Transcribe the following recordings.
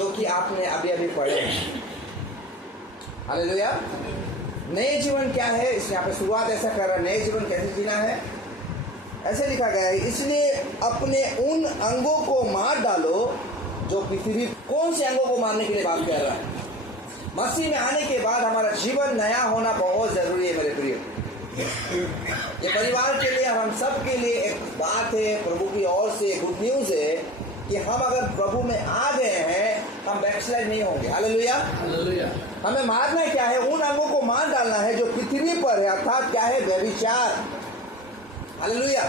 जो कि आपने अभी अभी पढ़े हैं। हालेलुया। नए जीवन क्या है, इसमें यहाँ पे शुरुआत ऐसा कर रहा है, नए जीवन कैसे जीना है, ऐसे लिखा गया है, इसलिए अपने उन अंगों को मार डालो जो पृथ्वी। कौन से अंगों को मारने के लिए बात कर रहा है? मसीह में आने के बाद हमारा जीवन नया होना बहुत जरूरी है मेरे प्रिय। ये परिवार के लिए, हम सब के लिए एक बात है, प्रभु की ओर से गुड न्यूज है कि हम अगर प्रभु में आ गए हैं, हम बैकस्लाइड नहीं होंगे। हालेलुया। हमें मारना क्या है? उन अंगों को मार डालना है जो पृथ्वी पर है, अर्थात क्या है? व्यभिचार। हालेलुया।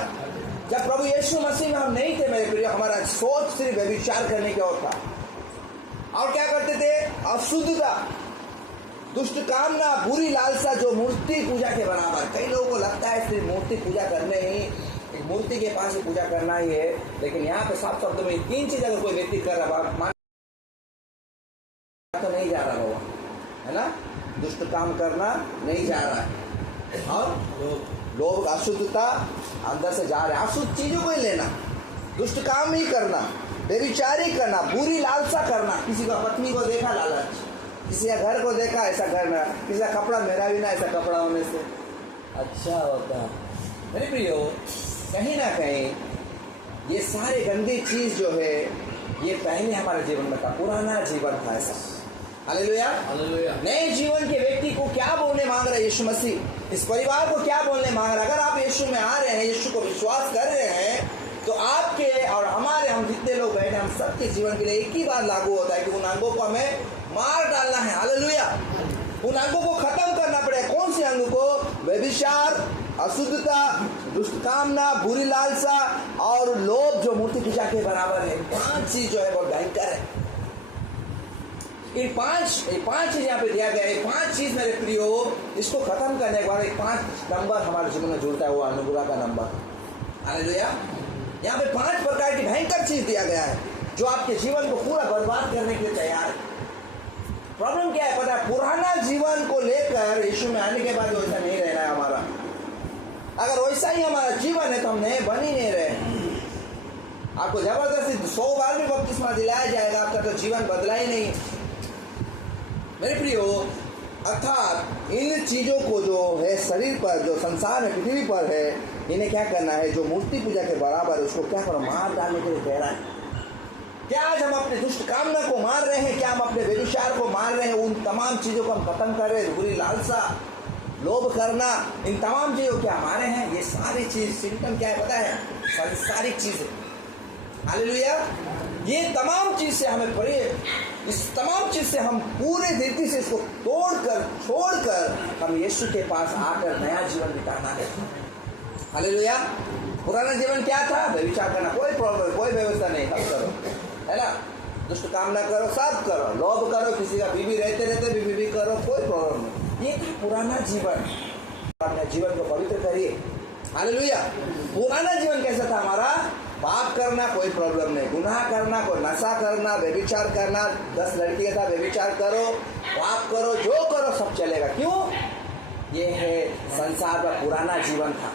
जब प्रभु यीशु मसीह में हम नहीं थे मेरे प्रिय, हमारा सोच सिर्फ व्यभिचार करने की ओर था। और क्या करते थे? अशुद्धता, दुष्ट कामना, बुरी लालसा, जो मूर्ति पूजा के बराबर। कई लोगों को लगता है सिर्फ मूर्ति पूजा करने ही, एक मूर्ति के पास ही पूजा करना ही है, लेकिन यहाँ पे साफ शब्दों में 3 चीज अगर कोई व्यक्ति कर रहा है तो नहीं जा रहा होगा, है ना? दुष्ट काम करना नहीं जा रहा है, और लोभ, अशुद्धता अंदर से जा रहे हैं, अशुद्ध चीजों को ही लेना, दुष्ट काम ही करना, व्यभिचारी करना, बुरी लालसा करना। किसी का पत्नी को देखा लालच, किसी का घर को देखा ऐसा करना, किसी का कपड़ा मेरा भी ना ऐसा कपड़ा होने से अच्छा होता। मेरे प्रियो, कहीं ना कहीं ये सारे गंदी चीज जो है ये पहले हमारे जीवन में था, पुराना जीवन था ऐसा। हालेलुया। नए जीवन के व्यक्ति को क्या बोलने मांग रहा है यीशु मसीह? इस परिवार को क्या बोलने मांग रहा है? अगर आप यीशु में आ रहे हैं, यीशु को विश्वास कर रहे हैं, तो आपके और हमारे, हम जितने लोग बैठे, हम सबके जीवन के लिए एक ही बात लागू होता है कि उन अंगों को हमें मार डालना है। हालेलुया। उन अंगों को खत्म करना पड़ेगा। कौन से अंग को? व्यभिचार, अशुद्धता, दुष्ट कामना, बुरी लालसा और लोभ, जो मूर्ति पूजा के बराबर है। 5 चीज जो है बहुत भयंकर है। इन 5 चीज यहाँ पे दिया गया है। 5 चीज मेरे प्रियो, इसको खत्म करने के बाद 5 नंबर हमारे जीवन में जुड़ता है, वो अनुग्रह का नंबर। हालेलुया। यहाँ पे 5 प्रकार की भयंकर चीज दिया गया है जो आपके जीवन को पूरा बर्बाद करने के लिए तैयार है। प्रॉब्लम क्या है पता है? पुराना जीवन को लेकर यीशु में आने के बाद वैसा नहीं रहना है हमारा। अगर वैसा ही हमारा जीवन है तो हम नए बन ही नहीं रहे। आपको जबरदस्ती 100 बार भी बपतिस्मा दिलाया जाएगा, आपका तो जीवन बदला ही नहीं। मेरे प्रियो, अर्थात इन चीजों को जो है शरीर पर, जो संसार में पृथ्वी पर है, इन्हें क्या करना है? जो मूर्ति पूजा के बराबर है, उसको क्या करो? मार डालने के लिए कह रहा है। क्या आज हम अपने दुष्ट कामना को मार रहे हैं? क्या हम अपने व्यभिचार को मार रहे हैं? उन तमाम चीजों को हम खत्म कर रहे हैं। बुरी लालसा, लोभ करना, इन तमाम चीजों क्या हमारे हैं? ये सारी चीज सिम्टम क्या है पता है? सांसारिक चीज है। हालेलुया। ये तमाम चीज से हमें पड़े, इस तमाम चीज से हम पूरे रीति से इसको तोड़कर, छोड़कर हम यीशु के पास आकर नया जीवन बिताना है। हालेलुया। पुराना जीवन क्या था? व्यभिचार करना, कोई प्रॉब्लम, कोई व्यवस्था नहीं, सब करो, है ना? दुष्ट काम ना करो, सब करो, लोभ करो, किसी का बीवी रहते बीवी करो, कोई प्रॉब्लम नहीं। ये था पुराना जीवन। अपने जीवन को पवित्र करिए। हालेलुया। पुराना जीवन कैसा था हमारा? पाप करना कोई प्रॉब्लम नहीं, गुनाह करना, कोई नशा करना, व्यभिचार करना, 10 लड़की के साथ व्यभिचार करो, पाप करो, जो करो सब चलेगा। क्यों? ये है संसार का पुराना जीवन था।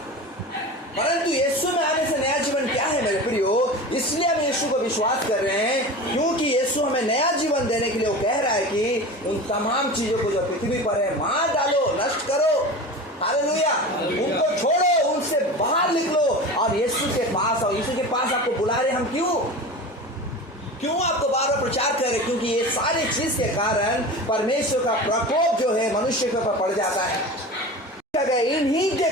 परंतु यीशु में आने से नया जीवन क्या है मेरे प्रियो? इसलिए हम यीशु को विश्वास कर रहे हैं, क्योंकि यीशु हमें नया जीवन देने के लिए वो कह रहा है कि उन तमाम चीजों को जो पृथ्वी पर है मार डालो, नष्ट करो। हालेलुया। उनको छोड़ो, उनसे बाहर निकलो और यीशु के पास आओ। यीशु के पास आपको बुला रहे हम। क्यों आपको बार बार प्रचार कर रहे? क्योंकि ये सारी चीज के कारण परमेश्वर का प्रकोप जो है मनुष्य के ऊपर पड़ जाता है। इन्हीं के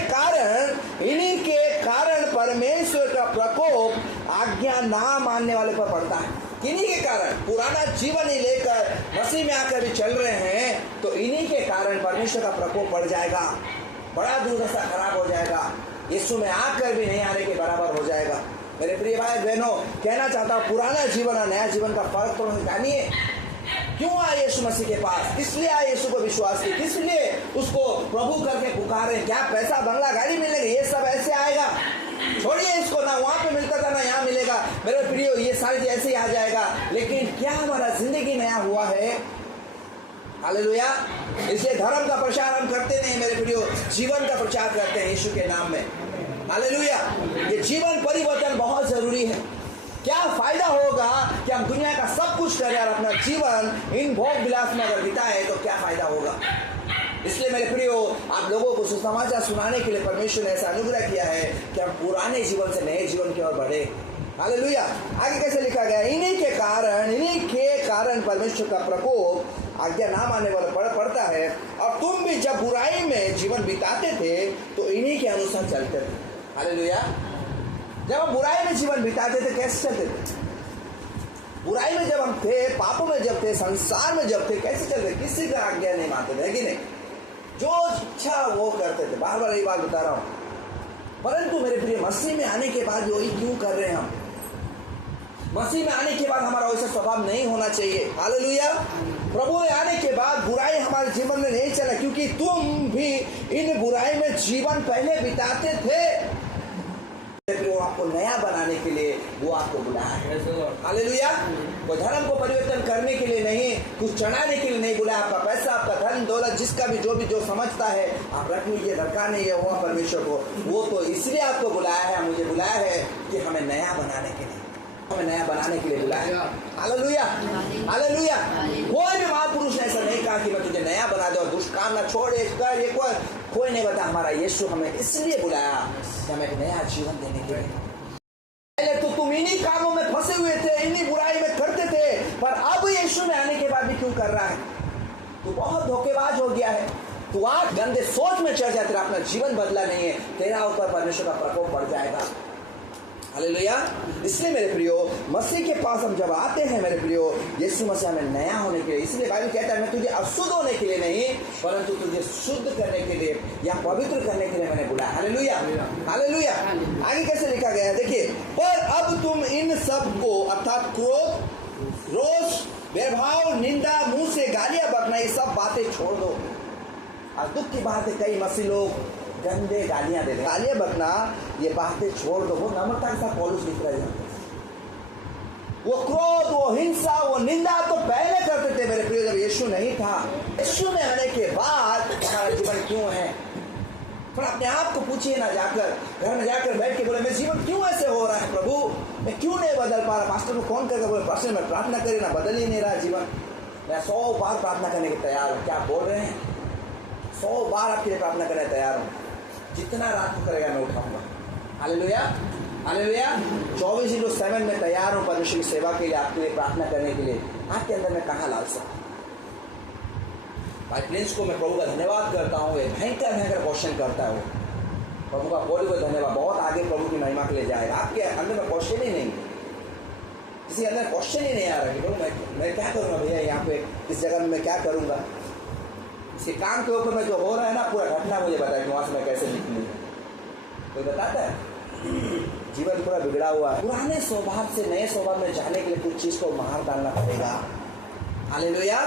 कारण परमेश्वर का प्रकोप आज्ञा ना मानने वाले पर पड़ता है। इन्हीं के कारण पुराना जीवन ही लेकर मसीह में आकर भी चल रहे हैं, तो इन्हीं के कारण परमेश्वर का प्रकोप बढ़ जाएगा, बड़ा दुर्दशा खराब हो जाएगा, यीशु में आकर भी नहीं आने के बराबर हो जाएगा। मेरे प्रिय भाई बहनों, कहना चाहता हूँ, पुराना जीवन और नया जीवन का फर्क तो जानिए। क्यों आए यीशु मसीह के पास? इसलिए आए यीशु को विश्वास किया, किस लिए उसको प्रभु करके पुकारे। क्या पैसा, बंगला, गाड़ी मिलेगी? ये सब ऐसे आएगा, छोड़िए इसको। ना वहां पे मिलता था ना यहाँ मिलेगा। मेरे प्रियो, ये सारी चीज ऐसे ही आ जाएगा, लेकिन क्या हमारा जिंदगी नया हुआ है? हालेलुया। इसलिए धर्म का प्रचार हम करते नहीं मेरे प्रियो, जीवन का प्रचार करते हैं यीशु के नाम में। हालेलुया। ये जीवन परिवर्तन बहुत जरूरी है। क्या फायदा होगा कि हम दुनिया का सब कुछ करें और अपना जीवन इन भोग विलास में अगर बिताए तो क्या फायदा होगा। इसलिए मेरे प्रियो, आप लोगों को सुसमाचार सुनाने के लिए परमेश्वर ने ऐसा अनुग्रह किया है कि हम पुराने जीवन से नए जीवन की ओर बढ़े। हालेलुया। आगे कैसे लिखा गया, इन्हीं के कारण परमेश्वर का प्रकोप आज्ञा ना मानने वाला पड़ता है। और तुम भी जब बुराई में जीवन बिताते थे तो इन्हीं के अनुसार चलते थे। हालेलुया। जब हम बुराई में जीवन बिताते थे कैसे चलते थे? बुराई में जब हम थे, पापों में जब थे, संसार में जब थे, कैसे चलते? किसी का आज्ञा नहीं मानते थे, कि नहीं? जो इच्छा वो करते थे। बार बार यही बात बता रहा हूं। परंतु मेरे प्रिय, मसीह में आने के बाद वही क्यों कर रहे हैं हम? मसीह में आने के बाद हमारा वैसा स्वभाव नहीं होना चाहिए। हालेलुया। प्रभु में आने के बाद बुराई हमारे जीवन में नहीं चला, क्योंकि तुम भी इन बुराई में जीवन पहले बिताते थे। वो आपको नया बनाने के लिए वो आपको बुलाया है। हालेलुया। वो धर्म को परिवर्तन करने के लिए नहीं, कुछ चढ़ाने के लिए नहीं बुलाया। आपका पैसा, आपका धन दौलत, जिसका भी जो समझता है आप रख लीजिए, दरकार नहीं है वो परमेश्वर को। वो तो इसलिए आपको बुलाया है, मुझे बुलाया है कि हमें नया बनाने के लिए, हमें नया बनाने के लिए बुलाया। हालेलुया। हालेलुया। कोई भी महापुरुष ने ऐसा नहीं कहा कि मैं तुझे नया बना दे और दुष्ट काम ना छोड़, कोई नहीं बता। हमारा यीशु हमें इसलिए बुलाया कि हमें एक नया जीवन देने के लिए। पहले तो तुम इन्हीं कामों में फंसे हुए थे, इन्हीं बुराई में करते थे, पर अब यीशु में आने के बाद भी क्यों कर रहा है? तू बहुत धोखेबाज हो गया है। तू आज गंदे सोच में चढ़ जाए, तेरा अपना जीवन बदला नहीं है, तेरा ऊपर परमेश्वर का प्रकोप बढ़ जाएगा। हालेलुया। इसलिए मेरे प्रियो, मसीह के पास हम जब आते हैं मेरे प्रियो, यीशु मसीह हमें नया होने के लिए, इसलिए बाइबल कहता है मैं तुझे अशुद्ध होने के लिए नहीं, परंतु तुझे शुद्ध करने के लिए या पवित्र करने के लिए मैंने बुलाया। हालेलुया। हालेलुया। आगे कैसे लिखा गया है देखिए, पर अब तुम इन सब को अर्थात क्रोध, रोष, वैरभाव, निंदा, मुंह से गालियां बकना, ये सब बातें छोड़ दो। आज दुख की बात है, कई मसीह लोग गंदे गालियां दे रहे हैं। गालियां बकना ये बातें छोड़ दो। वो नम्रता के साथ पौलुस लिख रहे हैं। वो क्रोध, वो हिंसा, वो निंदा तो पहले करते थे मेरे प्रिय, जब यीशु नहीं था। यीशु में आने के बाद हमारा जीवन क्यों है? पर अपने आप को पूछिए ना, जाकर घर में जाकर बैठ के बोले मेरा जीवन क्यों ऐसे हो रहा है प्रभु, मैं क्यों नहीं बदल पा रहा? पास्टर को फोन करके बोले पास्टर मैं प्रार्थना करे ना, बदल ही नहीं रहा जीवन। मैं 100 बार प्रार्थना करने के तैयार हूँ। क्या बोल रहे हैं? 100 बार आपके लिए प्रार्थना करने तैयार हूँ। जितना रात को करेगा मैं उठाऊंगा। हालेलुया। हालेलुया। 24/7 में तैयार हूँ परमेश्वर की सेवा के लिए, आपके लिए प्रार्थना करने के लिए। आपके अंदर में कहाँ लालसा? भाई प्रिंस को मैं प्रभु का धन्यवाद करता हूँ। भयंकर भयंकर क्वेश्चन करता है वो। प्रभु का बहुत बहुत धन्यवाद। बहुत आगे प्रभु की महिमा के लिए जाएगा। आपके अंदर में क्वेश्चन ही नहीं, किसी अंदर क्वेश्चन ही नहीं आ रहा कि प्रभु मैं क्या करूँगा भैया, यहाँ पे इस जगह में मैं क्या करूँगा? इसके काम के ऊपर में जो हो रहा है ना, पूरा घटना मुझे बताया कि वहां से मैं कैसे निकलूँ। कोई बताता है? जीवन पूरा बिगड़ा हुआ है। पुराने स्वभाव से नए स्वभाव में जाने के लिए कुछ चीज को मार डालना पड़ेगा। हालेलुया।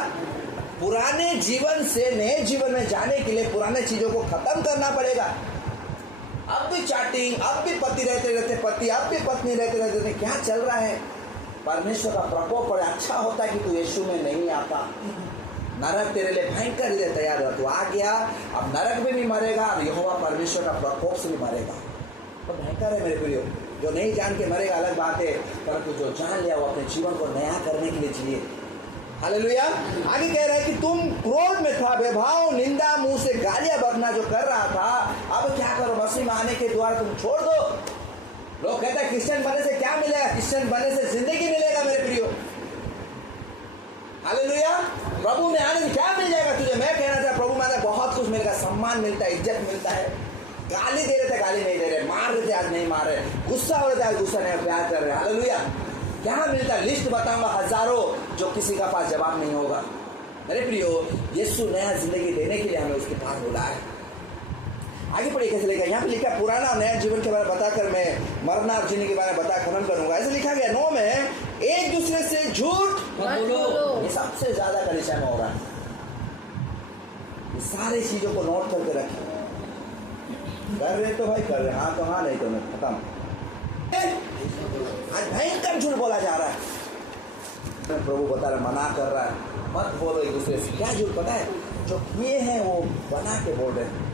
पुराने जीवन से नए जीवन में जाने के लिए पुराने चीजों को खत्म करना पड़ेगा। अब भी चैटिंग, अब भी पति रहते पति, अब भी पत्नी रहते क्या चल रहा है? परमेश्वर का प्रकोप बड़ा अच्छा होता है कि तू यीशु में नहीं आता। नरक तेरे लिए भयंकर लिए तैयार हुआ, तू आ गया, अब नरक में भी मरेगा और यहोवा परमेश्वर का प्रकोप से भी मरेगा। तो भयंकर है मेरे प्रियो। जो नहीं जान के मरेगा अलग बात है, परंतु जो जान लिया वो अपने जीवन को नया करने के लिए जिए। हालेलुया। आगे कह रहा है कि तुम क्रोध में था, वैभाव, निंदा, मुंह से गालियां बकना जो कर रहा था, अब क्या करो? मसीह में आने के द्वारा तुम छोड़ दो। लोग कहते हैं क्रिश्चियन बनने से क्या मिलेगा? क्रिश्चियन बनने से जिंदगी मिलेगा मेरे प्रियो। हालेलुया। प्रभु में आने से क्या मिल जाएगा तुझे? मैं कहना था प्रभु में आने बहुत कुछ मिलेगा, सम्मान मिलता है, इज्जत मिलता है। गाली दे रहे थे, गाली नहीं दे रहे, मार रहे थे, आज नहीं मार रहे, गुस्सा हो रहे थे, आज गुस्सा नहीं, प्यार कर रहे। हालेलुया। क्या मिलता है? लिस्ट बताऊंगा हजारों, जो किसी का पास जवाब नहीं होगा। मेरे प्रियो, यीशु नया जिंदगी देने के लिए हमें उसके पास बुलाया है। आगे पढ़िए कैसे लिखा, यहाँ पे लिखा पुराना और नया जीवन के बारे में बताकर मैं मरना और जीने के बारे में बता खत्म करूंगा। ऐसे लिखा गया 9 में, एक दूसरे से झूठ मत बोलो। ये सबसे ज्यादा कलीसिया में हो रहा है। ये सारी चीजों को नोट करके रखें। कर रहे तो भाई कर रहे, हाँ तो हाँ, नहीं तो नहीं, खत्म। आज भयंकर झूठ बोला जा रहा है। प्रभु बता रहा, मना कर रहा है मत बोलो एक दूसरे से। क्या झूठ पता है? जो किए हैं वो बना के बोल रहे हैं,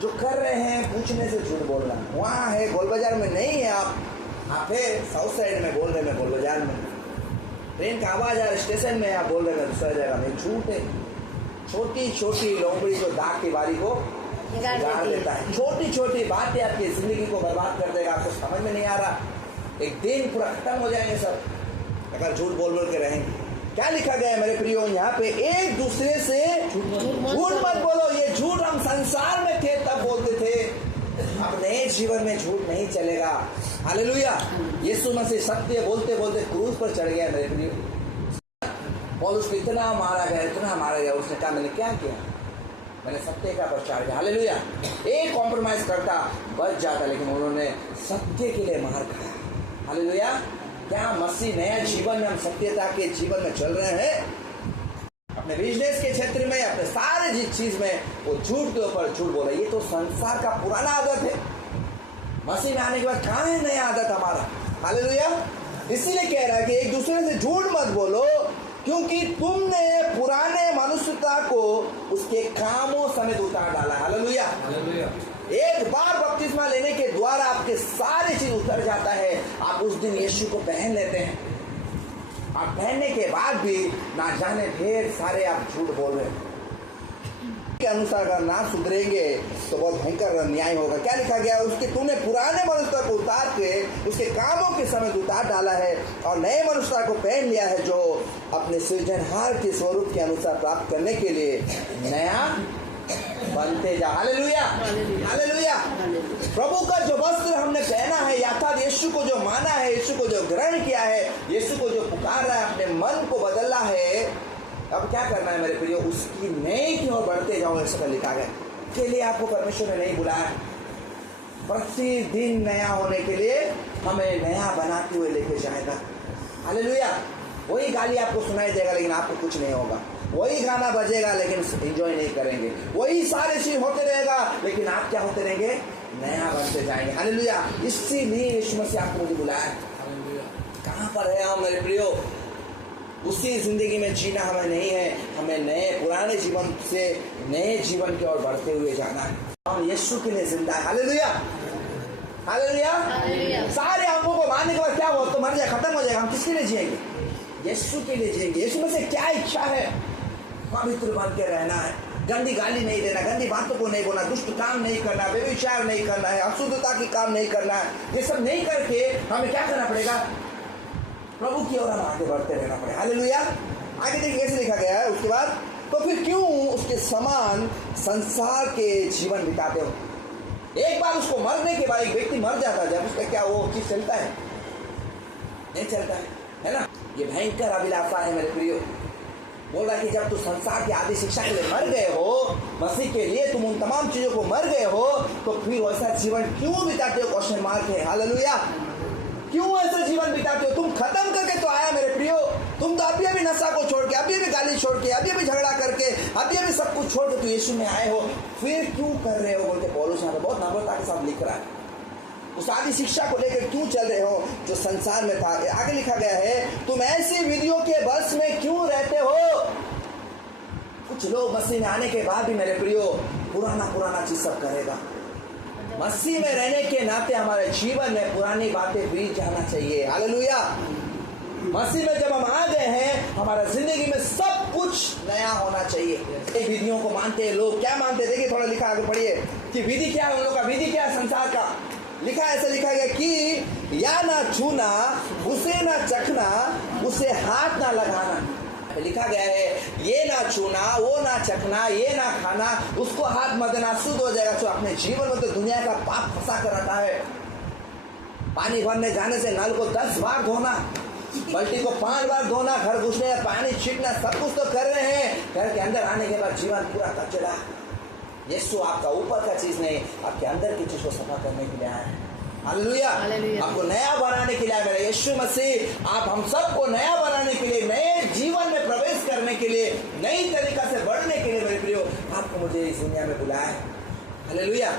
जो कर रहे हैं पूछने से झूठ बोलना। वहाँ है गोल बाजार में नहीं है, आप है साउथ साइड में बोल रहे हैं, मैं गोल बाजार में। ट्रेन का आवाज आ रहा है, स्टेशन में आप बोल रहे हैं दूसरा जगह में, झूठ है। छोटी छोटी लोमड़ी जो दाग की बारी को बिगाड़ देता है। छोटी छोटी बातें आपकी जिंदगी को बर्बाद कर देगा। आपको समझ में नहीं आ रहा, एक दिन पूरा खत्म हो जाएंगे सब अगर झूठ बोल बोल के रहेंगे। क्या लिखा गया है मेरे प्रियो यहाँ पे, एक दूसरे से झूठ मत बोलो। ये झूठ हम संसार में थे तब बोलते थे, अब नए जीवन में झूठ नहीं चलेगा। हालेलुया। यीशु मसीह सत्य बोलते बोलते क्रूस पर चढ़ गया मेरे प्रियो। पौलुस को इतना मारा गया, उसने कहा मैंने क्या किया, मैंने सत्य का प्रचार किया। हालेलुया। एक कॉम्प्रोमाइज करता बच जाता, लेकिन उन्होंने सत्य के लिए मार खाया। हालेलुया। क्या मसीह नया जीवन में हम सत्यता के जीवन में चल रहे हैं? अपने बिजनेस के क्षेत्र में, अपने सारे चीज में वो झूठ के ऊपर झूठ बोला। ये तो संसार का पुराना आदत है। मसीह में आने के बाद कहाँ है नया आदत हमारा? हालेलुया। इसीलिए कह रहा है कि एक दूसरे से झूठ मत बोलो, क्योंकि तुमने पुराने मनुष्यता को उसके कामों समेत उतार डाला। हालेलुया। एक बार बपतिस्मा लेने के द्वारा आपके सारी चीज उतर जाता है। आप उस दिन यीशु को पहन लेते हैं। आप पहनने के बाद भी ना जाने ढेर सारे आप झूठ बोल रहे हैं। के अनुसार अगर ना सुधरेंगे तो बहुत भयंकर न्याय होगा। क्या लिखा गया है? उसके तूने पुराने मनुष्यता को उतार के उसके कामों के समय उतार डाला है और नए मनुष्यता को पहन लिया है, जो अपने सृजनहार के स्वरूप के अनुसार प्राप्त करने के लिए नया बनते जा। हालेलुया। हालेलुया। प्रभु का जो वस्त्र हमने पहना है, अर्थात यीशु को जो माना है, यीशु को जो ग्रहण किया है, यीशु को जो पुकारा है, अपने मन को बदलना है, अब क्या करना है मेरे प्रियो? उसकी नई की ओर बढ़ते जाओ, ऐसा लिखा गया। के लिए आपको परमेश्वर ने नहीं बुलाया। प्रतिदिन नया होने के लिए हमें नया बनाते हुए लेके जाएगा। हालेलुया। वही गाली आपको सुनाई देगा लेकिन आपको कुछ नहीं होगा। वही गाना बजेगा लेकिन एंजॉय नहीं करेंगे। वही सारे चीज होते रहेगा लेकिन आप क्या होते रहेंगे? नया बनते जाएंगे। हालेलुया। इसीलिए यीशु मसीह आपको मुझे बुलाया। कहाँ पर है हम मेरे प्रियो? उसी जिंदगी में जीना हमें नहीं है। हमें नए पुराने जीवन से नए जीवन की ओर बढ़ते हुए जाना है। हम यीशु के लिए जिंदा है। हालेलुया। हालेलुया। सारे अंगों को मारने के बाद क्या हो तो मर जाए, खत्म हो जाएगा। हम किसके लिए जिएंगे? यीशु के लिए जिएंगे। यीशु में से क्या इच्छा है? पवित्र बन के रहना है, गंदी गाली नहीं देना, गंदी बातों को नहीं बोलना, दुष्ट काम नहीं करना, व्यभिचार नहीं करना है, अशुद्धता की काम नहीं करना है। ये सब नहीं करके हमें क्या करना पड़ेगा? प्रभु की ओर हम आगे बढ़ते रहना पड़ेगा। हालेलुया। आगे देखिए कैसे लिखा गया है उसके बाद, तो फिर क्यों उसके समान संसार के जीवन बिताते हो? एक बार उसको मरने के बाद एक व्यक्ति मर जाता है, जब उसका क्या वो चीज चलता है? नहीं चलता है ना? ये भयंकर अभिलाषा है मेरे प्रियो। बोल रहा है कि जब तुम संसार की आदि शिक्षा के लिए मर गए हो, मसीह के लिए तुम उन तमाम चीजों को मर गए हो, तो फिर वैसा जीवन क्यों बिताते हो? क्वेश्चन मार्क है। हालेलुया। क्यों ऐसा जीवन बिताते हो? तुम खत्म करके तो आया मेरे प्रियो। तुम तो अभी अभी नशा को छोड़ के, अभी अभी गाली छोड़ के, अभी अभी झगड़ा करके, अभी अभी सब कुछ छोड़ के तो यीशु में आए हो। फिर क्यों कर रहे हो? बोलते पौलुस यहाँ पे बहुत नम्रता के साथ लिख रहा है। उस आदि शिक्षा को लेकर क्यों चल रहे हो जो संसार में था? आगे लिखा गया है, तुम ऐसी विधियों के बस में क्यों रहते हो? कुछ लोग मसीह में आने के बाद भी मेरे प्रियो पुराना चीज सब करेगा। मसीह में रहने के नाते हमारे जीवन में पुरानी बातें बीत जाना चाहिए। हालेलुया। मसीह में जब हम आ गए हैं, हमारा जिंदगी में सब कुछ नया होना चाहिए। विधियों को मानते हैं लोग। क्या मानते हैं? देखिए थोड़ा लिखा आगे पढ़िए कि विधि क्या है उन लोग का। विधि क्या है संसार का? लिखा ऐसा लिखा गया कि या ना छूना, उसे ना चखना, उसे हाथ ना लगाना। लिखा गया है ये ना छूना, वो ना चखना, ये ना खाना, उसको हाथ मत देना, शुद्ध हो जाएगा। तो अपने जीवन में तो दुनिया का पाप फंसा कर रखा है। पानी भरने जाने से नल को 10 बार धोना, बाल्टी को 5 बार धोना, घर घुसने पानी छींटना, सब कुछ तो कर रहे हैं। घर के अंदर आने के बाद जीवन पूरा कचरा। यीशु आपका ऊपर का चीज नहीं, आपके अंदर की चीज को सफा करने के लिए आया है। हालेलुया। आपको नया बनाने के लिए आया मेरा यीशु मसीह। आप हम सबको नया बनाने के लिए, नए जीवन में प्रवेश करने के लिए, नई तरीका से बढ़ने के लिए मेरे प्रियो आपको मुझे इस दुनिया में बुलाया है। हालेलुया।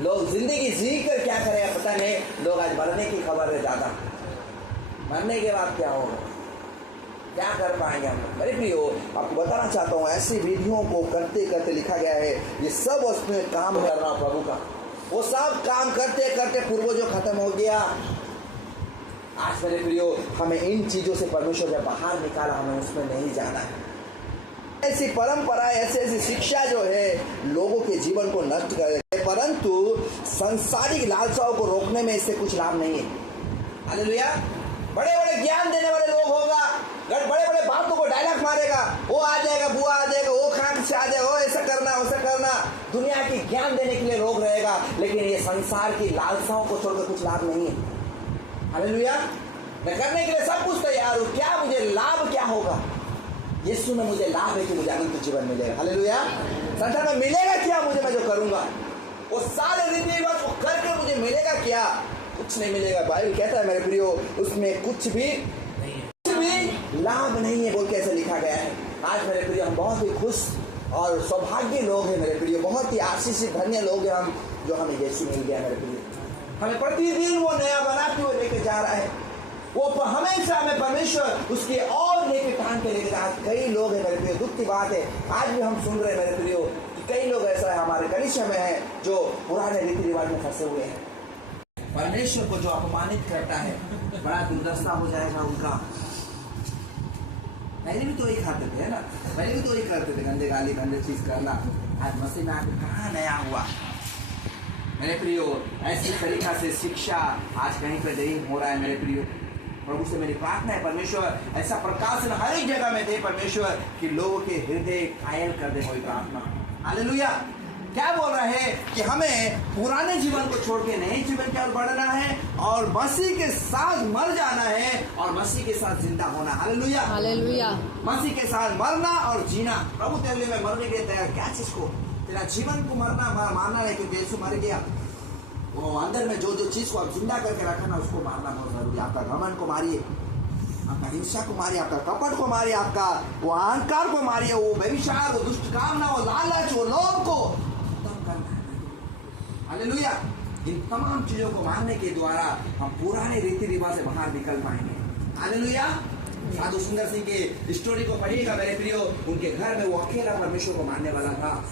लोग जिंदगी जी कर क्या करेगा पता नहीं। लोग आज मरने की खबर है ज्यादा। मरने के बाद क्या होगा, क्या कर पाएंगे हम लोग? मेरे प्रियो आपको बताना चाहता हूँ, ऐसी विधियों को करते करते लिखा गया है, ये सब उसमें काम करना प्रभु का। वो सब काम करते करते पूर्वजों खत्म हो गया। आज मेरे प्रियो, हमें इन चीज़ों से परमेश्वर जब बाहर निकाला, हमें उसमें नहीं जाना है। ऐसी परंपरा, ऐसी शिक्षा जो है लोगों के जीवन को नष्ट कर देती है, परंतु सांसारिक लालसाओं को रोकने में इससे कुछ लाभ नहीं है। हालेलुया। बड़े बड़े ज्ञान देने वाले लोग होगा, बड़े बड़े बातों को डायलॉग मारेगा, वो आ जाएगा, बुआ आ जाएगा, वो खाक से आ जाएगा, वो ऐसा करना वैसा करना, दुनिया की ज्ञान देने के लिए लोग रहेगा, लेकिन ये संसार की लालसाओं को छोड़कर कुछ लाभ नहीं है। हालेलुया। मैं करने के लिए सब कुछ तैयार हूँ, क्या मुझे लाभ क्या होगा? यीशु में मुझे लाभ है कि मुझे अनंत जीवन मिलेगा। हालेलुया। संसार में मिलेगा क्या मुझे, मैं जो करूंगा वो सारे रीति रिवाज को करके मुझे मिलेगा क्या? कुछ नहीं मिलेगा। बाइबल कहता है मेरे प्रियो, उसमें कुछ भी लाभ नहीं है बोल के ऐसा लिखा गया है। आज मेरे प्रियो, हम बहुत ही खुश और सौभाग्य लोग हैं मेरे प्रियो, बहुत ही आशीषित धन्य लोग हैं हम, जो हमें यीशु मिल गया मेरे प्रियो। हमें प्रतिदिन वो नया बनाते हुए लेके जा रहा है, वो हमेशा हमें परमेश्वर उसके और लेके कान पे लेके। आज कई लोग हैं मेरे प्रियो, दुख की बात है, आज भी हम सुन रहे हैं मेरे प्रियो कि कई लोग ऐसा है हमारे कलीसिया में है जो पुराने रीति रिवाज में फंसे हुए हैं। परमेश्वर को जो अपमानित करता है, बड़ा दुर्दशा हो जाएगा उनका। पहले भी तो वही खाते थे, है ना, पहले भी तो वही करते थे, गंदे गाली गंदे चीज करना। आज मसीह में आके कहाँ नया हुआ मेरे प्रियो? ऐसी तरीका से शिक्षा आज कहीं पर नहीं हो रहा है मेरे प्रियो। प्रभु से मेरी प्रार्थना है, परमेश्वर ऐसा प्रकाशन हर एक जगह में दे परमेश्वर, कि लोगों के हृदय कायल कर दे। कोई प्रार्थना। हालेलुया। क्या बोल रहा है कि हमें पुराने जीवन को छोड़ के नए जीवन की ओर बढ़ना है और मसीह के साथ मर जाना है और मसीह के साथ जिंदा होना। हालेलुया। हालेलुया। मसीह के साथ मरना और जीना। प्रभु तेरे लिए मैं मरने के लिए तैयार। क्या चीज को? तेरा जीवन को मरना मारना नहीं, क्योंकि यीशु मर गया। वो अंदर में जो जो चीज को आप जिंदा करके रखा ना, उसको मारना बहुत जरूरी है। आपका घमंड को मारिए, आपका हिंसा को मारिए, आपका कपट को मारिए, आपका वो अहंकार को मारिए, वो व्यभिचार, वो दुष्ट कामना, वो लालच, वो लोभ को खत्म करना है। हालेलुया। इन तमाम चीजों को मारने के द्वारा हम पुराने रीति रिवाज से बाहर निकल पाएंगे। हालेलुया। साधु सुंदर सिंह के स्टोरी को पढ़िएगा मेरे प्रियो, उनके घर में वो अकेला परमेश्वर को मानने वाला था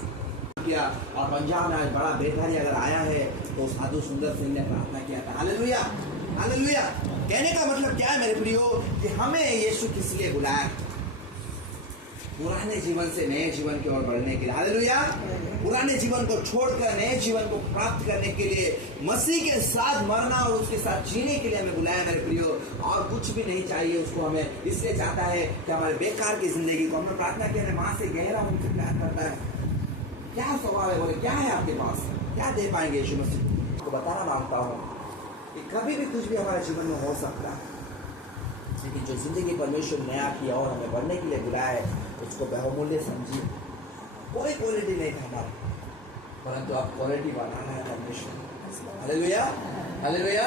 किया, और पंजाब में आज बड़ा बेकारी अगर आया है तो साधु सुंदर सिंह ने प्रार्थना किया था। हालेलुया। हालेलुया। कहने का मतलब क्या है मेरे प्रियो, कि हमें यीशु किस लिए बुलाया? पुराने जीवन से नए जीवन की ओर बढ़ने के लिए। हालेलुया। पुराने जीवन को छोड़कर नए जीवन को प्राप्त करने के लिए, मसीह के साथ मरना और उसके साथ जीने के लिए हमें बुलाया मेरे प्रियो। और कुछ भी नहीं चाहिए उसको, हमें इसलिए चाहता है कि हमारे बेकार की जिंदगी को, हमने प्रार्थना की है माँ से गहरा उनसे प्यार करता है। क्या स्वभाव है? बोले क्या है आपके पास, क्या दे पाएंगे यीशु मसीह को? बताना मांगता हूँ कि कभी भी कुछ भी हमारे जीवन में हो सकता है, लेकिन जो जिंदगी परमेश्वर नया किया और हमें बढ़ने के लिए बुलाया है, उसको बहुमूल्य समझिए। कोई क्वालिटी नहीं था हमारा, परंतु आप क्वालिटी बनाना है परमेश्वर। हालेलुया। हालेलुया।